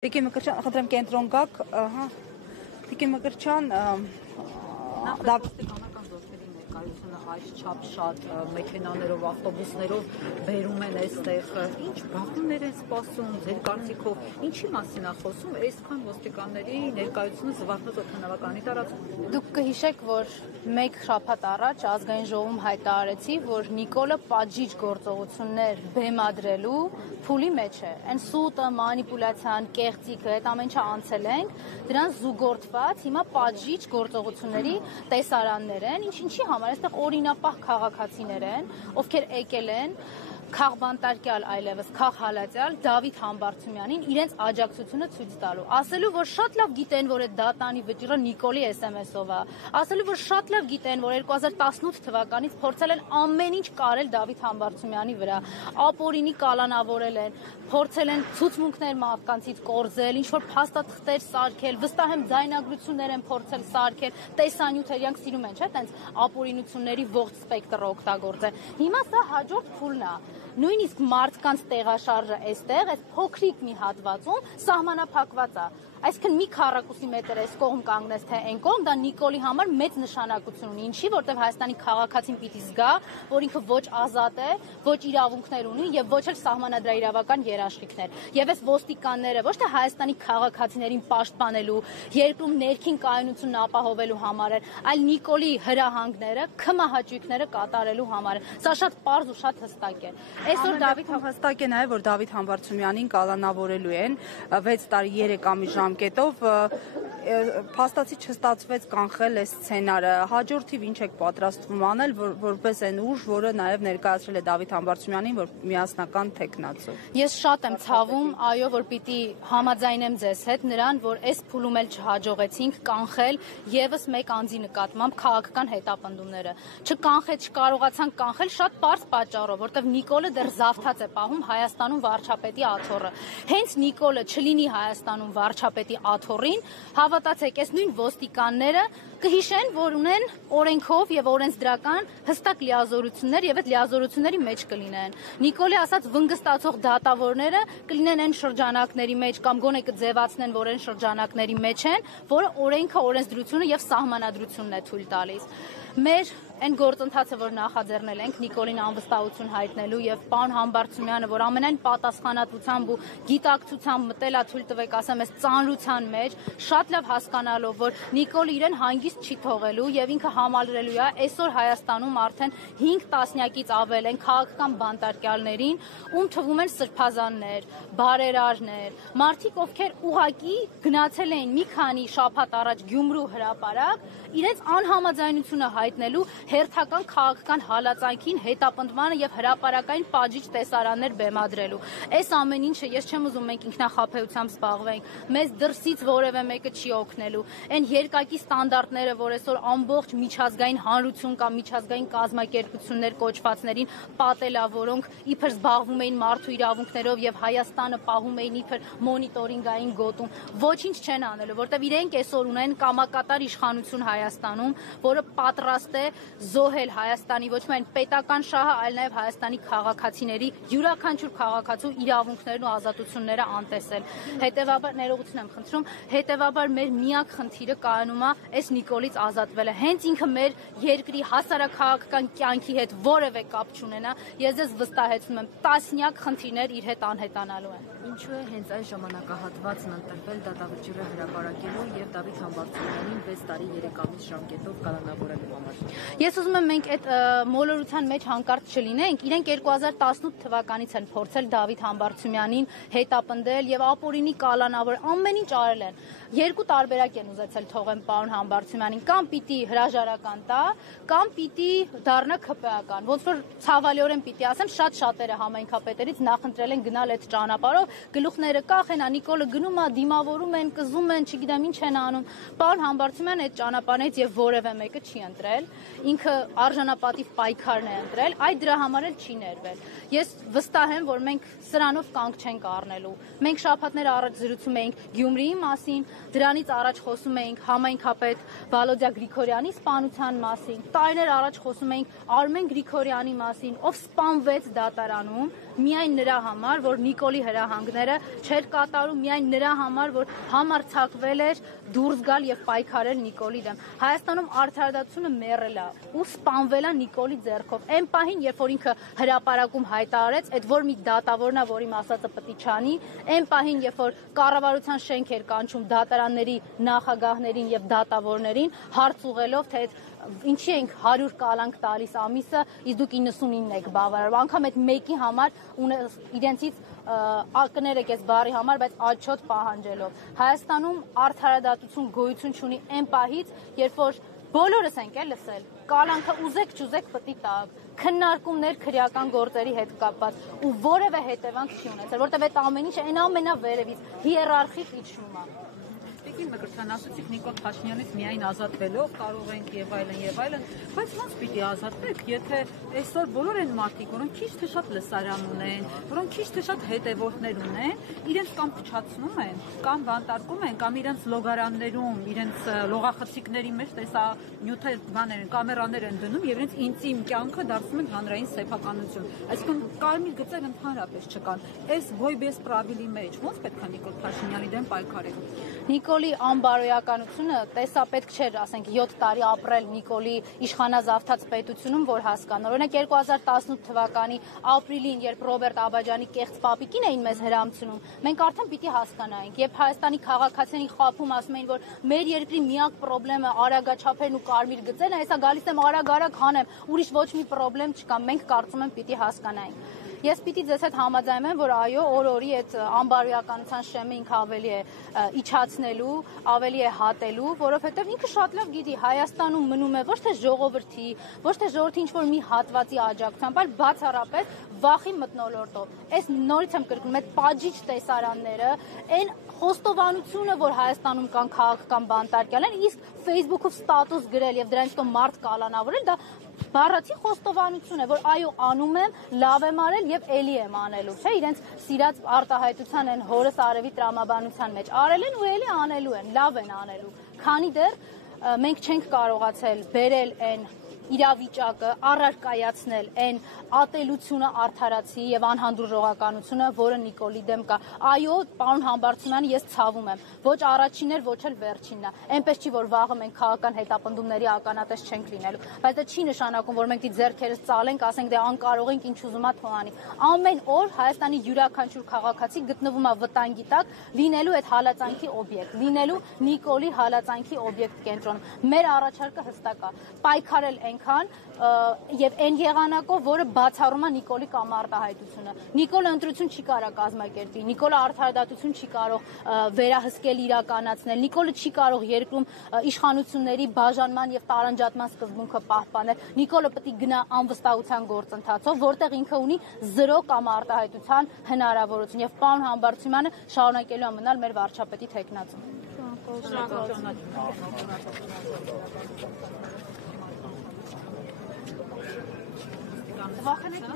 Տիկին Մկրտչյան, խնդրեմ կենտրոն գաք, Տիկին Մկրտչյան, Ոստիկանական զորքերի ներկայությունը այսչափ շատ մեքենաներով, ավտոբուսներով բերում են այստեղ, ինչ բախումներ են սպասում, ձեր կարծիքով, ինչի մասին է խոսում այսքան ոստիկանների ներկայությունը Զվարթնոց օդանավականի տարածքում։ Դուք կհիշեք, որ մեկ շաբաթ առաջ ազգային ժողովում հայտարարեցի, որ Նիկոլը պատժիչ գործողություններ բեմադրելու փուլի մեջ է։ Այն սուտը, մանիպուլյացիան, կեղծիքը, այդ ամեն ինչը անցել ենք, դրան զուգորդված հիմա պատժիչ գործողությունների տեսարաններ են, ինչի համար այստեղ օրինապահ քաղաքացիներ են, ովքեր եկել են քաղբանտարկյալ այլևս քաղհալածյալ Դավիթ Համբարձումյանին իրենց աջակցությունը ցույց տալու, ասելու, որ շատ լավ գիտեն, որ այդ դատանի վճիռը Նիկոլի SMS-ով է, ասելու, որ շատ լավ գիտեն, որ 2018 թվականից փորձել են ամեն ինչ կարել Դավիթ Համբարձումյանի վրա, ապօրինի կալանավորել են, փորձել են ցուցմունքներ մարդկանցից կորզել, ինչ-որ փաստաթղթեր սարքել, վստահ եմ ձայնագրություններ են փորձել սարքել, տեսանյութեր, իրանք սիրում են, չէ՞, տենց ապօրինությունների ողջ սպեկտրը օգտագործել։ Հիմա սա հաջորդ փուլն է։ Նույնիսկ մարդկանց տեղաշարժը այստեղ, այս փոքրիկ մի հատվածում սահմանափակված է։ Այսինքն մի քառակուսի մետր այս կողմ կանգնես թե այն կողմ, դա Նիկոլի համար մեծ նշանակություն ունի, ինչի, որտեղ Հայաստանի քաղաքացին պիտի զգա, որ ինքը ոչ ազատ է, ոչ իրավունքներ ունի եւ ոչ էլ սահմանադրաիրավական երաշխիքներ։ Եվ այս ոստիկանները ոչ թե Հայաստանի քաղաքացիներին պաշտպանելու, երկրում ներքին կայունությունն ապահովելու համար են, այլ Նիկոլի հրահանգները, քմահաճույքները կատարելու համար են։ Սա շատ պարզ ու շատ հստակ է։ Այսօր Դավիթ հստակ է նաև, որ Դավիթ Համբարձումյանին կալանավորելու են 6 տարի 3 ամիս ժամկետով, փաստացի չստացվեց կանխել այս սցենարը, հաջորդիվ ինչ եք պատրաստվում անել, որպես այն ուժ, որը նաև ներկայացրել է Դավիթ Համբարձումյանին, որ միասնական թեկնածու։ Ես շատ եմ ցավում, այո, որ պիտի համաձայնեմ ձեզ հետ նրան, որ այս փուլում էլ չհաջողեցինք կանխել եւս մեկ անձի նկատմամբ քաղաքական հետապնդումները։ Չկարողացանք կանխել շատ պարզ պատճառով, որտեղ Նիկոլը դեռ զավթած է պահում Հայաստանում վարչապետի աթոռը։ Հենց Նիկոլը չլինի Հայաստանում վարչապետի աթոռին, հավատացեք, այս նույն ոստիկանները կհիշեն, որ ունեն օրենքով եւ օրենսդրական հստակ լիազորություններ եւ այդ լիազորությունների մեջ կլինեն։ Նիկոլի ասած վնգստացող դատավորները կլինեն այն շրջանակների մեջ կամ գոնե կձևացնեն, որ այն շրջանակների մեջ են, որը օրենքը, օրենսդրությունը եւ սահմանադրությունն է թույլ տալիս։ Մեր այն գործընթացը, որ նախաձեռնել ենք Նիկոլին անվստահություն հայտնելու եւ պարոն Համբարձումյանը, որ ամենայն պատասխանատվությամբ ու գիտակցությամբ մտել է, թույլ տվեք ասեմ, այս ծանրության մեջ, շատ լավ հասկանալով, որ Նիկոլը իրեն հանգիստ չի թողելու եւ ինքը համալրելու է այսօր Հայաստանում արդեն 5 տասնյակից ավել են քաղաքական բանտարկյալներին, ում թվում են սրբազաններ, բարերարներ, մարդիկ, ովքեր ուղակի գնացել էին մի քանի շաբաթ առաջ Գյումրու հրապարակ, իրենց անհամաձայնությունը հայտնելու հերթական քաղաքական հալածանքին, հետապնդմանը եւ հրապարակային պատժիչ տեսարաններ բեմադրելու։ Այս ամեն ինչը ես չեմ ուզում մենք ինքնախապեյությամբ զբաղվենք, մեզ դրսից որևէ մեկը չի օգնելու։ Այն երկակի ստանդարտները, որ այսօր ամբողջ միջազգային հանրություն կամ միջազգային կազմակերպություններ կոչվածներին պատելա, որոնք իբր զբաղվում էին մարդու իրավունքներով եւ Հայաստանը պահում էին իբր մոնիտորինգային գոտում, ոչինչ չեն անելու, որտեղ իրենք այսօր ունեն կամակատար իշխանություն Հայաստանում, որը պատրաստ է զոհել Հայաստանի ոչ միայն պետական շահը, այլ նաև Հայաստանի քաղաքացիների յուրաքանչյուր քաղաքացու իրավունքներն ու ազատությունները անտեսել։ Հետևաբար ներողություն եմ խնդրում, հետևաբար մեր միակ խնդիրը կայանում է այս Նիկոլից ազատվելը։ Հենց ինքը մեր երկրի հասարակքաղաքական կյանքի հետ որևէ կապ չունենա, ես ձեզ վստահեցնում եմ, տասնյակ խնդիրներ իր հետ անհետանալու են։ Ինչու է հենց այս ժամանակահատվածն ընտրվել դատավճիռը հրապարակելու եւ Դավիթ Համբարձումյանին 6 տարի 3 ամիս ժամկետով կալանավորելու համար։ Ես ուզում եմ մենք այդ մոլորության մեջ հանկարծ չլինենք, իրենք 2018 թվականից են փորձել Դավիթ Համբարձումյանին հետապնդել եւ ապօրինի կալանավոր ամեն ինչ արել են։ Երկու տարբերակ են ուզեցել թողեն պարոն Համբարձումյանին, կամ պիտի հրաժարական տա, կամ պիտի դառնա ՔՊԱ-ական։ Ոնց որ ցավալիորեն պիտի ասեմ, շատ շատերը համայնքապետերից նախընտրել են գնալ այդ ճանապարհով, գլուխները կախեն, Նիկոլը գնում է, դիմավորում են, կզում են, չգիտեմ ինչ են անում։ Պարոն Համբարձումյանը այդ ճանապարհից եւ որևէ մեկը չի ընտրել։ Ինքը արժանապատիվ պայքարն է ընտրել, այդ դրա համար էլ չի ներվել։ Ես վստահ եմ, որ մենք սրանով կանգ չենք առնելու։ Մենք շաբաթներ առաջ զրուցում էինք Գյումրիի մասին, դրանից առաջ խոսում էինք համայնքապետ Վալոդիա Գրիգորյանի սպանության մասին, տարիներ առաջ խոսում էինք Արմեն Գրիգորյանի մասին, ով սպանվեց դատարանում միայն նրա համար, որ Նիկոլի հրահանգները չէր կատարում, միայն նրա համար, որ համարձակվել էր դուրս գալ եւ պայքարել Նիկոլի դեմ։ Հայաստանում արդարադատությունը մեռել է ու սպանվել է Նիկոլի ձեռքով։ Այն պահին, երբ որ ինքը հրապարակում հայտարարեց, այդ որ մի դատավորն է, որ իմ ասածը պետք է չանի, այն պահին, երբ որ կառավարության շենք էր կանչում դատարանների նախագահներին եւ դատավորներին, հարց ուղղելով, թե ինչի ենք 100 կալանք տալիս ամիսը, իսկ դուք 99 եք բավարարում։ Անգամ այդ մեկի համար իրենցից ակներեք այս բառի համար, բայց աչոտ պահանջելով։ Հայաստանում արդարադատություն գոյություն չունի այն պահից, երբ որ բոլորս ենք լսել, կալանքը ուզեք չուզեք պետք է տաք, քննարկումներ քրեական գործերի հետ կապված ու որևէ հետևանք չի ունեցել, որտեղ այդ ամեն ինչը այն ամենավերևից հիերարխիկ իջնում է։ Տիկին Մկրտչյան, ասացիք Նիկոլ Փաշինյանից միայն ազատվելով կարող ենք եւ այլն, բայց ոնց պիտի ազատվեք, եթե այսօր բոլոր այն մարդիկ, որոնք քիչ թե շատ լսարան ունեն, որոնք քիչ թե շատ հետևորդներ ունեն, իրենց կամ փչացնում են, կամ բանտարկում են, կամ իրենց լոգարաններում, իրենց լողախցիկների մեջ տեսանյութեր կամերաներ են դնում եւ իրենց ինտիմ կյանքը դարձնում են հանրային սեփականություն։ Այսինքն կարմիր գծեր ընդհանրապես չկան։ Այս բոյբես պրավիլի մեջ ոնց պետք է Նիկոլ Փաշինյանի դեմ պայքարել։ Նիկոլի անբարոյականությունը տեսապետք չէր, ասենք 7 տարի ապրել Նիկոլի իշխանազավթած պետությունում, որ հասկանար։ Օրինակ 2018 թվականի ապրիլին, երբ Ռոբերտ Աբաջյանի կեղծ պապիկին էին մեզ հրամցնում, մենք արդեն պիտի հասկանայինք, երբ Հայաստանի քաղաքացիներին խաբում ասում էին, որ մեր երկրի միակ խնդրեմը արագաչափերն ու կարմիր գծերն է, հեսա գալիս եմ արագ հանեմ, ուրիշ ոչ մի խնդրեմ չկա, մենք կարծում եմ պիտի հասկանայինք։ Ես պիտի ձեզ հետ համաձայնեմ, որ այո, օր-օրի այդ անբարոյականության շեմը ինքը ավելի է իջացնելու, ավելի է հատելու, որովհետև ինքը շատ լավ գիտի, Հայաստանում մնում է ոչ թե ժողովրդի, ոչ թե ժողովրդի ինչ-որ մի հատվածի աջակցությամբ, այլ բացառապես վախի մթնոլորտով։ Այս նորից եմ կրկնում, այդ պատժիչ տեսարանները, այն խոստովանությունը, որ Հայաստանում կան քաղաքական բանտարկյալներ, իսկ Facebook-ով ստատուս գրել եւ դրանից հետո մարդ կալանավորել, դա բառացի խոստովանություն է, որ այո, անում եմ, լավ եմ արել եւ էլի եմ անելու, չէ, իրենց սիրած արտահայտության են հորս արևի տրամաբանության մեջ արել են ու էլի անելու են, լավ են անելու։ Քանի դեռ մենք չենք կարողացել բերել այն իրավիճակը, առարկայացնել այն ատելությունը, արդարացի եւ անհանդուրժողականությունը, որը Նիկոլի դեմ կա։ Այո, պարոն Համբարձումյանի, ես ցավում եմ։ Ոչ առաջինն էր, ոչ էլ վերջինն է։ Այնպես չի, որ վաղը մենք քաղաքական հետապնդումների ականատես չենք լինելու, բայց դա չի նշանակում, որ մենք դի ձեռքերս ծալենք, ասենք դե անկարող ենք, ինչ ուզում ա թողանի։ Ամեն օր Հայաստանի յուրաքանչյուր քաղաքացի գտնվում է վտանգի տակ, լինելու այդ հալածանքի օբյեկտ, լինելու Նիկոլի հալածանքի օբյեկտ կենտրոնում։ Մեր առաջարկը հստակ է՝ պայքարել այնքան եւ այն եղանակով, որը բացառում է Նիկոլի կամ արտահայտությունը։ Նիկոլը ընտրություն չի կարող կազմակերպի, Նիկոլը արդարադատություն չի կարող վերահսկել, իրականացնել, Նիկոլը չի կարող երկրում իշխանությունների բաժանման եւ տարանջատման սկզբունքը պահպանել։ Նիկոլը պետք է գնա անվստահության գործընթացով, որտեղ ինքը ունի 0 կամ արտահայտության հնարավորություն եւ պարոն Համբարձումյանը շարունակելու է մնալ մեր վարչապետի թեկնածու։ Շնորհակալ եմ։